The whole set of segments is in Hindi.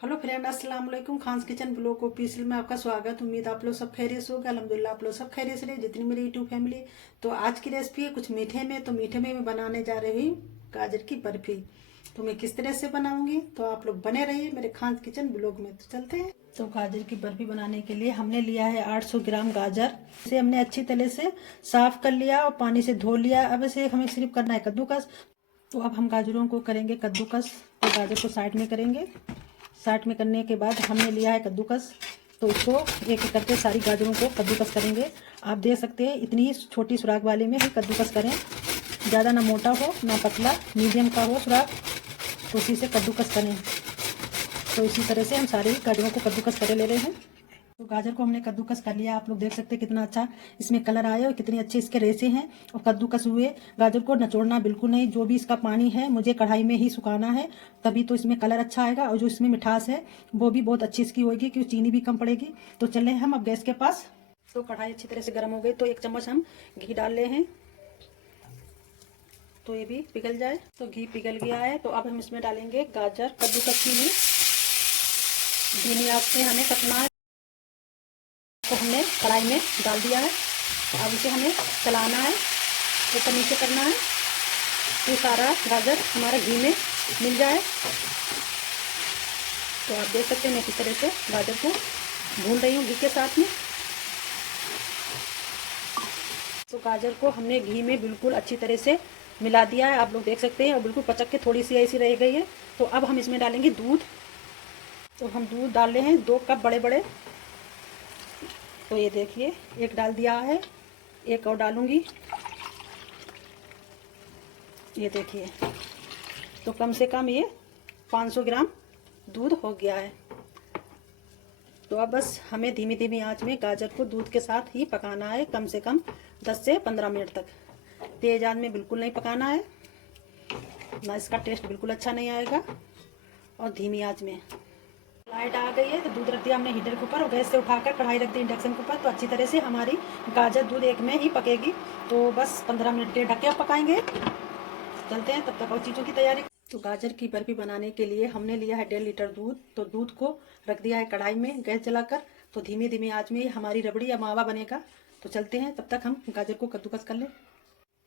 हेलो फ्रेंड, अस्सलाम वालेकुम। खान्स किचन ब्लॉग ऑफिशियल में आपका स्वागत। उम्मीद आप लोग सब खैरियत से होगा। अल्हम्दुलिल्लाह आप लोग सब खैरियत से रहे, जितनी मेरी यूट्यूब फैमिली। तो आज की रेसिपी है कुछ मीठे में। तो मीठे में मैं बनाने जा रही हूँ गाजर की बर्फी। तो मैं किस तरह से बनाऊंगी तो आप लोग बने रहिए मेरे खान्स किचन ब्लॉग में। तो चलते हैं। तो गाजर की बर्फी बनाने के लिए हमने लिया है 800 ग्राम गाजर। इसे हमने अच्छी तरह से साफ कर लिया और पानी से धो लिया। अब इसे हमें सिर्फ करना है कद्दूकस। तो अब हम गाजरों को करेंगे कद्दूकस। तो गाजर को साइड में करेंगे। साइड में करने के बाद हमने लिया है कद्दूकस। तो इसको एक एक करके सारी गाजरों को कद्दूकस करेंगे। आप देख सकते हैं इतनी छोटी सुराख वाले में ही कद्दूकस करें। ज़्यादा ना मोटा हो ना पतला, मीडियम का हो सुराख, तो उसी से कद्दूकस करें। तो इसी तरह से हम सारी गाजरों को कद्दूकस करे ले रहे हैं। तो गाजर को हमने कद्दूकस कर लिया। आप लोग देख सकते हैं कितना अच्छा इसमें कलर आया और कितने अच्छे इसके रेशे हैं। और कद्दूकस हुए गाजर को नचोड़ना बिल्कुल नहीं। जो भी इसका पानी है मुझे कढ़ाई में ही सुखाना है, तभी तो इसमें कलर अच्छा आएगा और जो इसमें मिठास है वो भी बहुत अच्छी इसकी होगी, क्योंकि चीनी भी कम पड़ेगी। तो चले हम अब गैस के पास। तो कढ़ाई अच्छी तरह से गर्म हो गई। तो 1 चम्मच हम घी डाल रहे हैं, तो ये भी पिघल जाए। तो घी पिघल गया है। तो अब हम इसमें डालेंगे गाजर कद्दूकस की हुई। धीमी आंच पे हमें पकना है। तो हमने कढ़ाई में डाल दिया है। अब इसे हमें चलाना है, ऊपर नीचे करना है, तो सारा गाजर हमारा घी में मिल जाए। तो आप देख सकते हैं मैं किस तरह से गाजर को भून रही हूँ घी के साथ में। तो गाजर को हमने घी में बिल्कुल अच्छी तरह से मिला दिया है, आप लोग देख सकते हैं। और बिल्कुल पचक के थोड़ी सी ऐसी रह गई है। तो अब हम इसमें डालेंगे दूध। तो हम दूध डाल रहे हैं 2 कप बड़े बड़े। तो ये देखिए 1 डाल दिया है, 1 और डालूंगी। ये देखिए, तो कम से कम ये 500 ग्राम दूध हो गया है। तो अब बस हमें धीमी धीमी आंच में गाजर को दूध के साथ ही पकाना है, कम से कम 10 से 15 मिनट तक। तेज आंच में बिल्कुल नहीं पकाना है, ना इसका टेस्ट बिल्कुल अच्छा नहीं आएगा। और धीमी आंच में। लाइट आ गई है तो दूध रख दिया हमने हीटर के ऊपर और गैस से उठाकर कढ़ाई रख दी इंडक्शन के ऊपर। तो अच्छी तरह से हमारी गाजर दूध एक में ही पकेगी। तो बस 15 मिनट के ढक के पकाएंगे। चलते हैं तब तक और चीज़ों की तैयारी। तो गाजर की बर्फी बनाने के लिए हमने लिया है 1.5 लीटर दूध। तो दूध को रख दिया है कढ़ाई में गैस जलाकर। तो धीमी धीमी आंच में हमारी रबड़ी या मावा बनेगा। तो चलते हैं तब तक हम गाजर को कद्दूकस कर लें।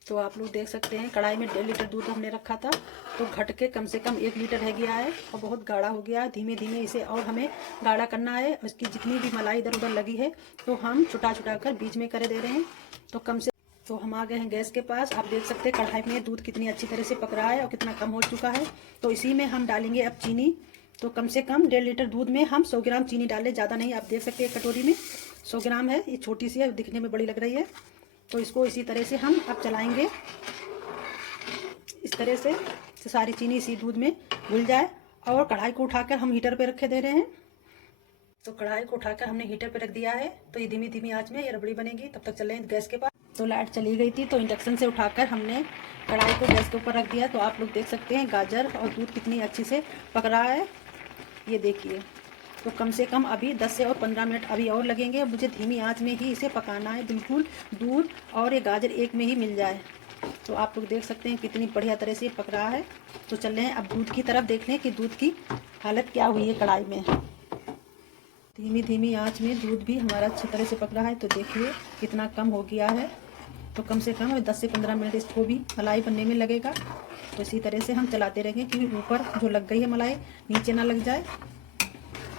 तो आप लोग देख सकते हैं कढ़ाई में 1.5 लीटर दूध हमने रखा था, तो घट के कम से कम 1 लीटर रह गया है और बहुत गाढ़ा हो गया है। धीमे धीमे इसे और हमें गाढ़ा करना है। इसकी जितनी भी मलाई इधर उधर लगी है तो हम छुटा छुटा कर बीच में कर दे रहे हैं। तो कम से तो हम आ गए हैं गैस के पास। आप देख सकते हैं कढ़ाई में दूध कितनी अच्छी तरह से पक रहा है और कितना कम हो चुका है। तो इसी में हम डालेंगे अब चीनी। तो कम से कम 1.5 लीटर दूध में हम 100 ग्राम चीनी डालें, ज़्यादा नहीं। आप देख सकते हैं कटोरी में 100 ग्राम है, ये छोटी सी है, दिखने में बड़ी लग रही है। तो इसको इसी तरह से हम अब चलाएंगे, इस तरह से सारी चीनी इसी दूध में घुल जाए। और कढ़ाई को उठाकर हम हीटर पे रखे दे रहे हैं। तो कढ़ाई को उठाकर हमने हीटर पे रख दिया है। तो ये धीमी धीमी आंच में ये रबड़ी बनेगी, तब तक चले गैस के पास। तो लाइट चली गई थी तो इंडक्शन से उठाकर हमने कढ़ाई को गैस के ऊपर रख दिया। तो आप लोग देख सकते हैं गाजर और दूध कितनी अच्छी से पक रहा है, ये देखिए। तो कम से कम अभी 10 से और 15 मिनट अभी और लगेंगे। मुझे धीमी आंच में ही इसे पकाना है, बिल्कुल दूध और ये गाजर एक में ही मिल जाए। तो आप लोग देख सकते हैं कितनी बढ़िया तरह से पक रहा है। तो चल रहे हैं अब दूध की तरफ, देख लें कि दूध की हालत क्या हुई है कढ़ाई में। धीमी धीमी आंच में दूध भी हमारा अच्छी तरह से पक रहा है। तो देखिए कितना कम हो गया है। तो कम से कम 10 से 15 मिनट इसको भी मलाई बनने में लगेगा। तो इसी तरह से हम चलाते रहेंगे कि ऊपर जो लग गई है मलाई नीचे ना लग जाए।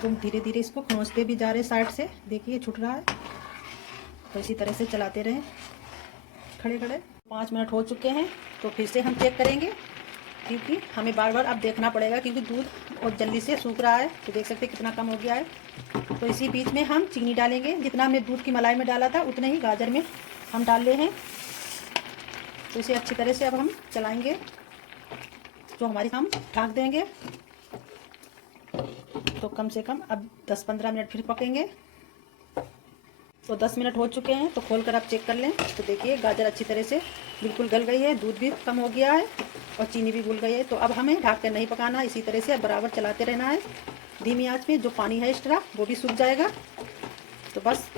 तो धीरे धीरे इसको खरोंचते भी जा रहे साइड से, देखिए छूट रहा है। तो इसी तरह से चलाते रहें खड़े खड़े। 5 मिनट हो चुके हैं। तो फिर से हम चेक करेंगे, क्योंकि हमें बार बार अब देखना पड़ेगा, क्योंकि दूध बहुत जल्दी से सूख रहा है। तो देख सकते हैं कितना कम हो गया है। तो इसी बीच में हम चीनी डालेंगे, जितना हमने दूध की मलाई में डाला था उतने ही गाजर में हम डाल रहे हैं। तो इसे अच्छी तरह से अब हम चलाएंगे। तो हमारी हम ढक देंगे। तो कम से कम अब 10-15 मिनट फिर पकेंगे। तो 10 मिनट हो चुके हैं। तो खोल कर आप चेक कर लें। तो देखिए गाजर अच्छी तरह से बिल्कुल गल गई है, दूध भी कम हो गया है और चीनी भी घुल गई है। तो अब हमें ढक कर नहीं पकाना, इसी तरह से बराबर चलाते रहना है धीमी आंच में। जो पानी है एक्स्ट्रा वो भी सूख जाएगा। तो बस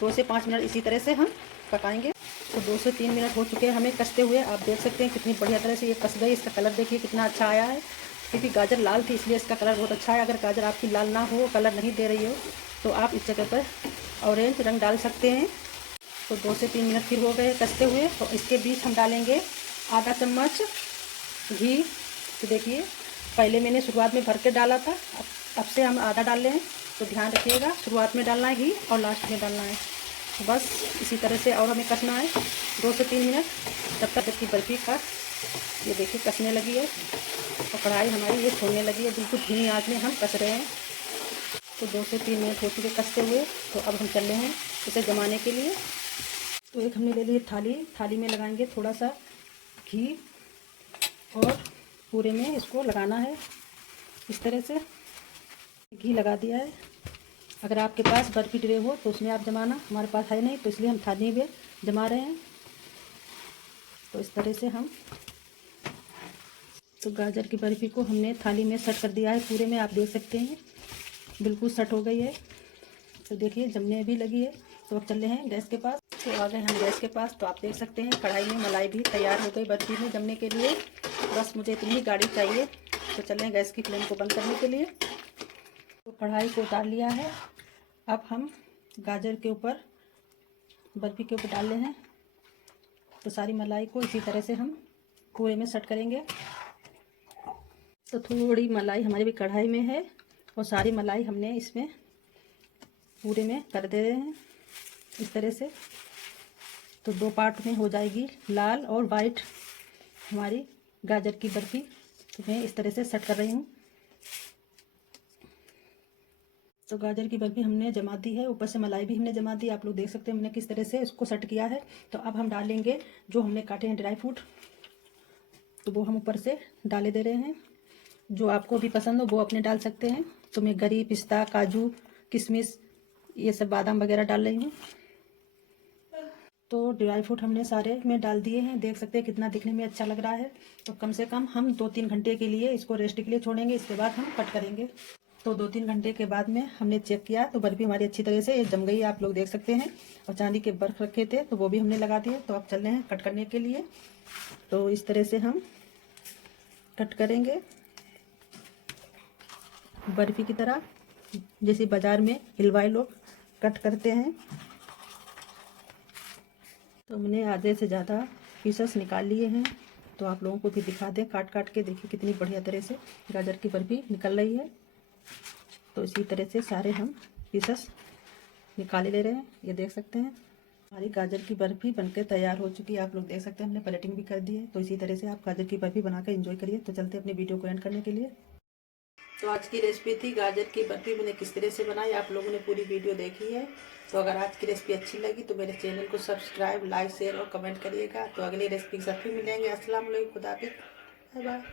2 से 5 मिनट इसी तरह से हम पकाएंगे। तो 2 से 3 मिनट हो चुके हैं हमें कसते हुए। आप देख सकते हैं कितनी बढ़िया तरह से ये कस गई। इसका कलर देखिए कितना अच्छा आया है। क्योंकि गाजर लाल थी इसलिए इसका कलर बहुत अच्छा है। अगर गाजर आपकी लाल ना हो, कलर नहीं दे रही हो, तो आप इस जगह पर ऑरेंज रंग डाल सकते हैं। तो 2 से 3 मिनट फिर हो गए कसते हुए। तो इसके बीच हम डालेंगे आधा चम्मच घी। तो देखिए, पहले मैंने शुरुआत में भर के डाला था, अब से हम आधा डाल रहे हैं। तो ध्यान रखिएगा, शुरुआत में डालना है घी और लास्ट में डालना है। तो बस इसी तरह से और हमें कसना है 2 से 3 मिनट, तब तक की बर्फ़ी का ये देखिए कसने लगी है और कढ़ाई हमारी ये छोड़ने लगी है। बिल्कुल धीमी आंच में हम कस रहे हैं। तो 2 से 3 मिनट हो चुके कसते हुए। तो अब हम चल रहे हैं इसे जमाने के लिए। तो एक हमने ले ली थाली में लगाएंगे थोड़ा सा घी और पूरे में इसको लगाना है इस तरह से। घी लगा दिया है। अगर आपके पास बर्फ़ी ट्रे हो तो उसमें आप जमाना, हमारे पास है नहीं तो इसलिए हम थाली में जमा रहे हैं। तो इस तरह से हम तो गाजर की बर्फ़ी को हमने थाली में सेट कर दिया है पूरे में। आप देख सकते हैं बिल्कुल सेट हो गई है। तो देखिए जमने भी लगी है। तो अब चल रहे हैं गैस के पास। तो आ गए हम गैस के पास। तो आप देख सकते हैं कढ़ाई में मलाई भी तैयार हो गई बर्फ़ी में जमने के लिए। बस मुझे इतनी ही गाढ़ी चाहिए। तो चल रहे हैं गैस की फ्लेम को बंद करने के लिए। तो कढ़ाई को उतार लिया है। अब हम गाजर के ऊपर, बर्फ़ी के ऊपर डाल रहे हैं। तो सारी मलाई को इसी तरह से हम पूरे में सेट करेंगे। तो थोड़ी मलाई हमारी भी कढ़ाई में है और सारी मलाई हमने इसमें पूरे में कर दे रहे हैं इस तरह से। तो 2 पार्ट में हो जाएगी, लाल और वाइट हमारी गाजर की बर्फ़ी। तो मैं इस तरह से सेट कर रही हूँ। तो गाजर की बर्फ़ी हमने जमा दी है, ऊपर से मलाई भी हमने जमा दी। आप लोग देख सकते हैं हमने किस तरह से इसको सेट किया है। तो अब हम डालेंगे जो हमने काटे हैं ड्राई फ्रूट। तो वो हम ऊपर से डाले दे रहे हैं। जो आपको भी पसंद हो वो अपने डाल सकते हैं। तो मैं गरी, पिस्ता, काजू, किशमिश, ये सब बादाम वगैरह डाल रही हूँ। तो ड्राई फ्रूट हमने सारे में डाल दिए हैं। देख सकते हैं कितना दिखने में अच्छा लग रहा है। तो कम से कम हम 2-3 घंटे के लिए इसको रेस्ट के लिए छोड़ेंगे। इसके बाद हम कट करेंगे। तो 2-3 घंटे के बाद में हमने चेक किया तो बर्फ़ी हमारी अच्छी तरह से जम गई है, आप लोग देख सकते हैं। और चांदी के बर्फ़ रखे थे तो वो भी हमने लगा दिए। तो अब चल रहे हैं कट करने के लिए। तो इस तरह से हम कट करेंगे बर्फ़ी की तरह, जैसे बाज़ार में हलवाई लोग कट करते हैं। तो हमने आधे से ज़्यादा पीसेस निकाल लिए हैं। तो आप लोगों को भी दिखा दें काट काट के। देखिए कितनी बढ़िया तरह से गाजर की बर्फ़ी निकल रही है। तो इसी तरह से सारे हम पीसेस निकाले ले रहे हैं। ये देख सकते हैं हमारी गाजर की बर्फ़ी बनकर तैयार हो चुकी है। आप लोग देख सकते हैं हमने प्लेटिंग भी कर दी है। तो इसी तरह से आप गाजर की बर्फ़ी बनाकर एंजॉय करिए। तो चलते हैं अपनी वीडियो को एंड करने के लिए। तो आज की रेसिपी थी गाजर की बर्फ़ी। मैंने किस तरह से बनाई, आप लोगों ने पूरी वीडियो देखी है। तो अगर आज की रेसिपी अच्छी लगी तो मेरे चैनल को सब्सक्राइब, लाइक, शेयर और कमेंट करिएगा। तो अगली रेसिपी के साथ फिर मिलेंगे। अस्सलाम वालेकुम, खुदा हाफिज़, बाय बाय।